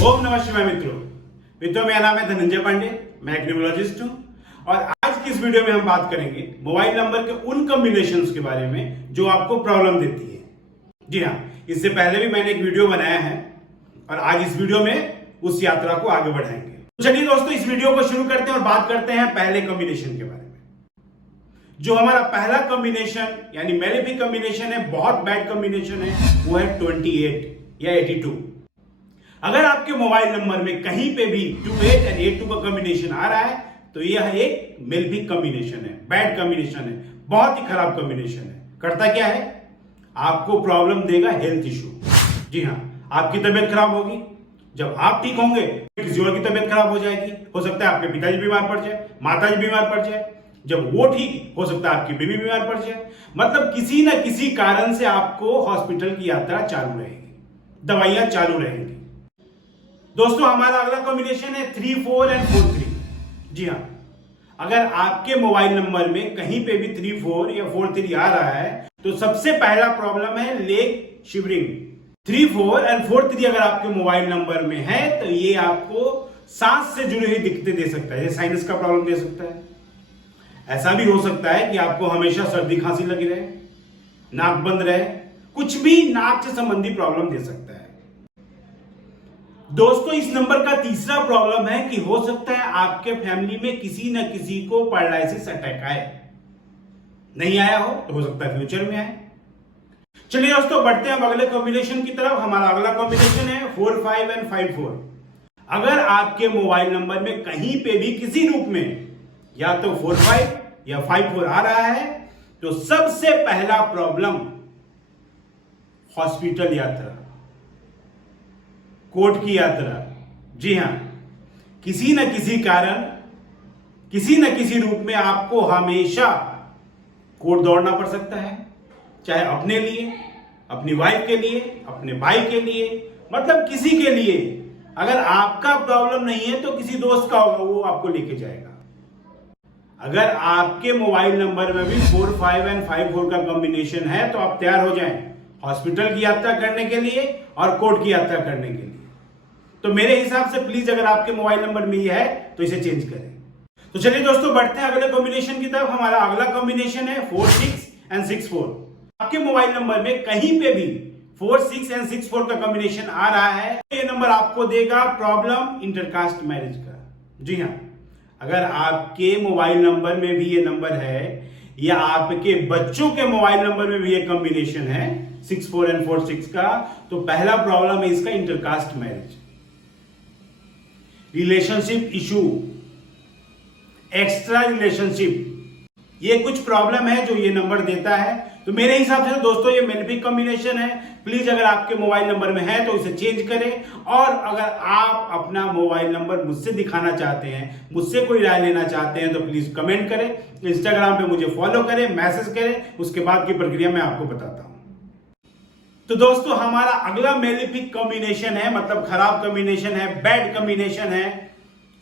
ओम नमः शिवाय मित्रों, मेरा नाम है धनंजय पांडे। मैं एक न्यूरोलॉजिस्ट हूं और आज की इस वीडियो में हम बात करेंगे मोबाइल नंबर के उन कॉम्बिनेशंस के बारे में जो आपको प्रॉब्लम देती है। जी हाँ, इससे पहले भी मैंने एक वीडियो बनाया है और आज इस वीडियो में उस यात्रा को आगे बढ़ाएंगे। तो चलिए दोस्तों, इस वीडियो को शुरू करते हैं और बात करते हैं पहले कॉम्बिनेशन के बारे में। जो हमारा पहला कॉम्बिनेशन यानी मेलेफिक कॉम्बिनेशन है, बहुत बैड कॉम्बिनेशन है, वो है 28 या 82। अगर आपके मोबाइल नंबर में कहीं पे भी 28 और 82 का कॉम्बिनेशन आ रहा है तो यह एक मेलेफिक कॉम्बिनेशन है, बैड कॉम्बिनेशन है, बहुत ही खराब कॉम्बिनेशन है। करता क्या है, आपको प्रॉब्लम देगा हेल्थ इशू। जी हाँ, आपकी तबीयत खराब होगी। जब आप ठीक होंगे किसी और की तबीयत खराब हो जाएगी। हो सकता है आपके पिताजी बीमार पड़ जाए, माताजी बीमार पड़ जाए। जब वो ठीक, हो सकता है आपकी बीवी बीमार पड़ जाए। मतलब किसी ना किसी कारण से आपको हॉस्पिटल की यात्रा चालू रहेगी, दवाइयां चालू रहेंगी। दोस्तों, हमारा अगला कॉम्बिनेशन है 34 और 43। जी हाँ, अगर आपके मोबाइल नंबर में कहीं पे भी 34 या 43 आ रहा है तो सबसे पहला प्रॉब्लम है लेग शिवरिंग। 34 और 43 अगर आपके मोबाइल नंबर में है तो ये आपको सांस से जुड़ी हुई दिक्कतें दे सकता है, साइनस का प्रॉब्लम दे सकता है। ऐसा भी हो सकता है कि आपको हमेशा सर्दी खांसी लगी रहे, नाक बंद रहे, कुछ भी नाक से संबंधी प्रॉब्लम दे सकता है। दोस्तों, इस नंबर का तीसरा प्रॉब्लम है कि हो सकता है आपके फैमिली में किसी न किसी को पैरालिसिस अटैक आए। नहीं आया हो सकता है फ्यूचर में आए। चलिए दोस्तों, बढ़ते हैं अगले कॉम्बिनेशन की तरफ। हमारा अगला कॉम्बिनेशन है 45 और 54। अगर आपके मोबाइल नंबर में कहीं पे भी किसी रूप में या तो 45 या 54 आ रहा है तो सबसे पहला प्रॉब्लम हॉस्पिटल यात्रा, कोर्ट की यात्रा। जी हां, किसी न किसी कारण, किसी न किसी रूप में आपको हमेशा कोर्ट दौड़ना पड़ सकता है, चाहे अपने लिए, अपनी वाइफ के लिए, अपने भाई के लिए, मतलब किसी के लिए। अगर आपका प्रॉब्लम नहीं है तो किसी दोस्त का होगा, वो आपको लेके जाएगा। अगर आपके मोबाइल नंबर में भी 45 और 54 का कॉम्बिनेशन है तो आप तैयार हो जाएं हॉस्पिटल की यात्रा करने के लिए और कोर्ट की यात्रा करने के लिए। तो मेरे हिसाब से प्लीज, अगर आपके मोबाइल नंबर में यह है तो इसे चेंज करें। तो चलिए दोस्तों, बढ़ते हैं अगले कॉम्बिनेशन की तरफ। हमारा अगला कॉम्बिनेशन है 46 और 64। आपके मोबाइल नंबर में कहीं पे भी 46 और 64 का कॉम्बिनेशन आ रहा है तो ये नंबर आपको देगा प्रॉब्लम इंटरकास्ट मैरिज का। जी हाँ, अगर आपके मोबाइल नंबर में भी ये नंबर है या आपके बच्चों के मोबाइल नंबर में भी ये कॉम्बिनेशन है 64 और 46 का, तो पहला प्रॉब्लम है इसका intercaste marriage, relationship issue, extra relationship. ये कुछ प्रॉब्लम है जो ये नंबर देता है। तो मेरे हिसाब से दोस्तों ये मेलेफिक कॉम्बिनेशन है। प्लीज, अगर आपके मोबाइल नंबर में है तो इसे चेंज करें। और अगर आप अपना मोबाइल नंबर मुझसे दिखाना चाहते हैं, मुझसे कोई राय लेना चाहते हैं तो प्लीज कमेंट करें, इंस्टाग्राम पे मुझे फॉलो करें, मैसेज करें। उसके बाद की प्रक्रिया मैं आपको बताता हूं। तो दोस्तों, हमारा अगला मेलेफिक कॉम्बिनेशन है, मतलब खराब कॉम्बिनेशन है, बैड कॉम्बिनेशन है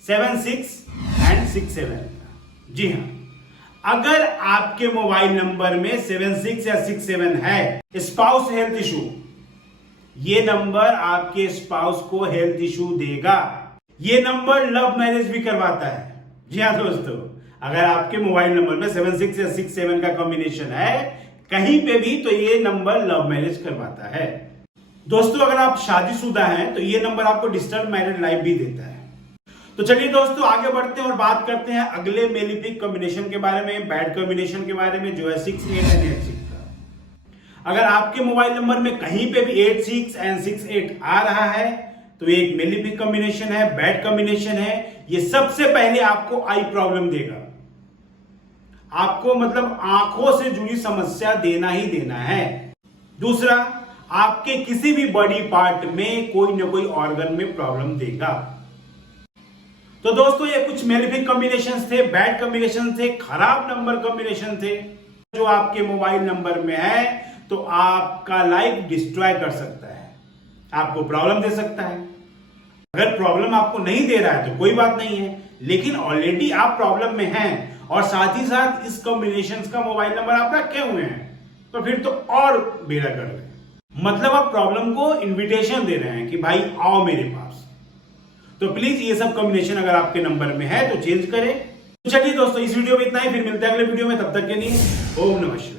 76 और 67। जी हां, अगर आपके मोबाइल नंबर में 76 या 67 है, स्पाउस हेल्थ इशू, ये नंबर आपके स्पाउस को हेल्थ इशू देगा। ये नंबर लव मैरिज भी करवाता है। जी हां दोस्तों, अगर आपके मोबाइल नंबर में 76 या 67 का कॉम्बिनेशन है कहीं पे भी तो ये नंबर लव मैरिज करवाता है। दोस्तों, अगर आप शादीशुदा हैं तो ये नंबर आपको डिस्टर्ब मैरिड लाइफ भी देता है। तो चलिए दोस्तों, आगे बढ़ते हैं और बात करते हैं अगले मेलेफिक कॉम्बिनेशन के बारे में, बैड कॉम्बिनेशन के बारे में, जो है 68 और 86 का। अगर आपके मोबाइल नंबर में कहीं पे भी 86 और 68 आ रहा है तो एक मेलेफिक कॉम्बिनेशन है, बैड कॉम्बिनेशन है। ये सबसे पहले आपको आई प्रॉब्लम देगा, आपको मतलब आंखों से जुड़ी समस्या देना ही देना है। दूसरा, आपके किसी भी बॉडी पार्ट में कोई ना कोई ऑर्गन में प्रॉब्लम देगा। तो दोस्तों, ये कुछ मेलेफिक कॉम्बिनेशंस थे, बैड कॉम्बिनेशन थे, खराब नंबर कॉम्बिनेशन थे जो आपके मोबाइल नंबर में है तो आपका लाइफ डिस्ट्रॉय कर सकता है, आपको प्रॉब्लम दे सकता है। अगर प्रॉब्लम आपको नहीं दे रहा है तो कोई बात नहीं है, लेकिन ऑलरेडी आप प्रॉब्लम में हैं और साथ ही साथ इस कॉम्बिनेशन का मोबाइल नंबर आप रखे हुए हैं तो फिर तो और बेड़ा कर रहे हैं। मतलब आप प्रॉब्लम को इनविटेशन दे रहे हैं कि भाई आओ मेरे पास, तो प्लीज ये सब कॉम्बिनेशन अगर आपके नंबर में है तो चेंज करें। तो चलिए दोस्तों, इस वीडियो में इतना ही, फिर मिलते हैं अगले वीडियो में, तब तक के लिए ओम नमः शिवाय।